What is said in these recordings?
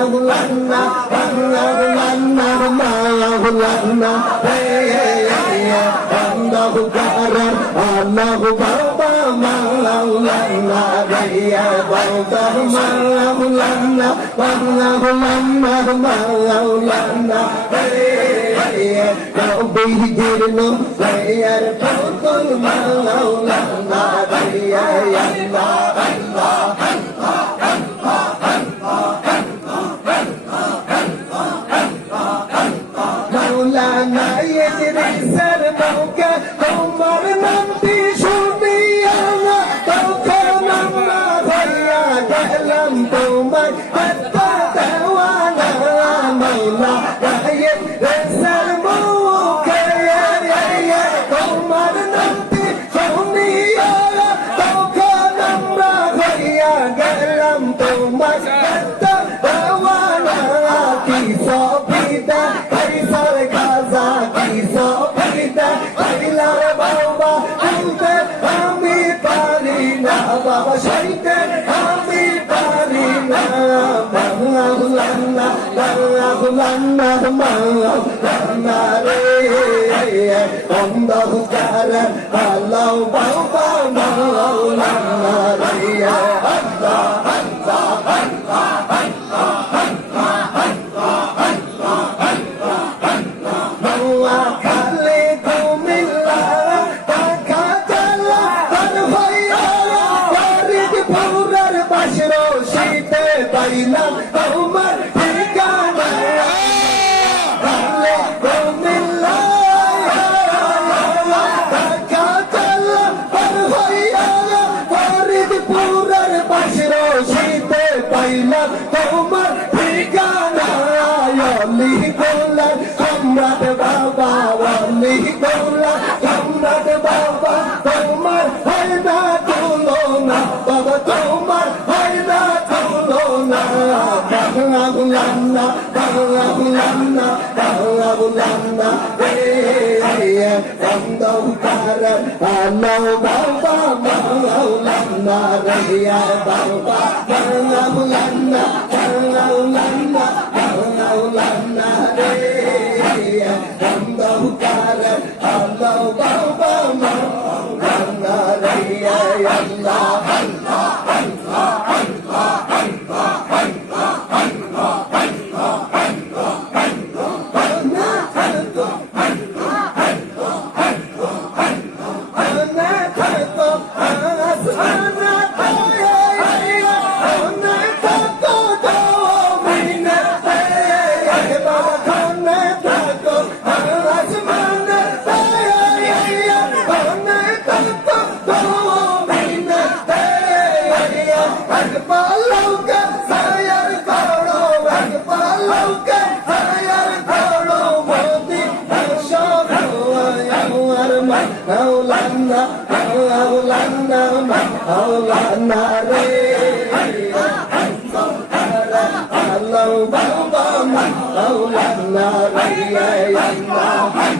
Maulana, Maulana, Maulana, Allahu Karam, Allahu Baba, Maulana, Baba, Maulana, Maulana, Maulana, Kau bijirno, layar pukul Maulana, ya Allah. Maulana yediri sarmauka tomar namti shuniyana tauka namma hoya kalam tomar hatta tawana Maulana yediri sarmauka ya tomar namti shuniyana tauka namma hoya kalam tomar hatta tawana kiso pita Baba Shaitan, Ami Parina, Maulana, Maulana, Maulana, Om Bahukara, Allah, Baba, Maulana, Allah, তোমার ঠিকানা অলি গোলা সম্রাট বাবা অলি গোলা সম্রাট বাবা তোমার হয় না তুলনা বাবা তোমার হয় না তুলনা বাংলা বাংলা বাংলা অন্ধকার আলো বাবা মাওলানা রিয়া বাবা মাওলানা মাওলানা মাওলানা রে অন্ধকার আলো বাবা মাওলানা রিয়া আল্লাহ Maulana, Maulana, Maulana, re, Allah, Baba, Maulana, re, Allah.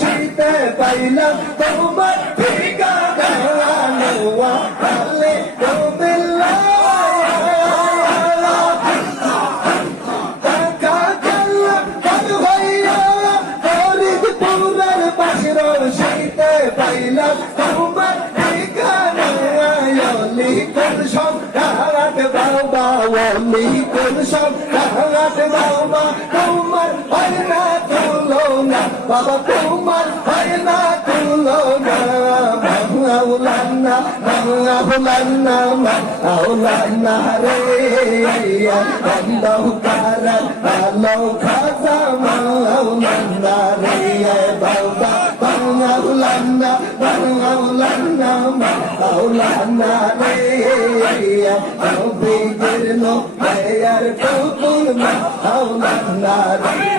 শীতে পাইলাম তোমার ঠিকানা নোয়া কালে গোবিল্লা টাকা কাল্লা কাল ভাইয়া ফরিদপুরের পাশের শীতে পাইলাম তোমার ঠিকানা অলি কোন সব রাত বাবা অলি কোন সব রাত বাবা তোমার হয় না তুলনা বাবা তোমার হয় না তুলনা মাওলানা মাওলানা মাওলানা রে অন্ধকার আলো খাজা মাওলানা রে বাবা মাওলানা মাওলানা মাওলানা রে নবীর নো মেয়ার পুতুল মাওলানা রে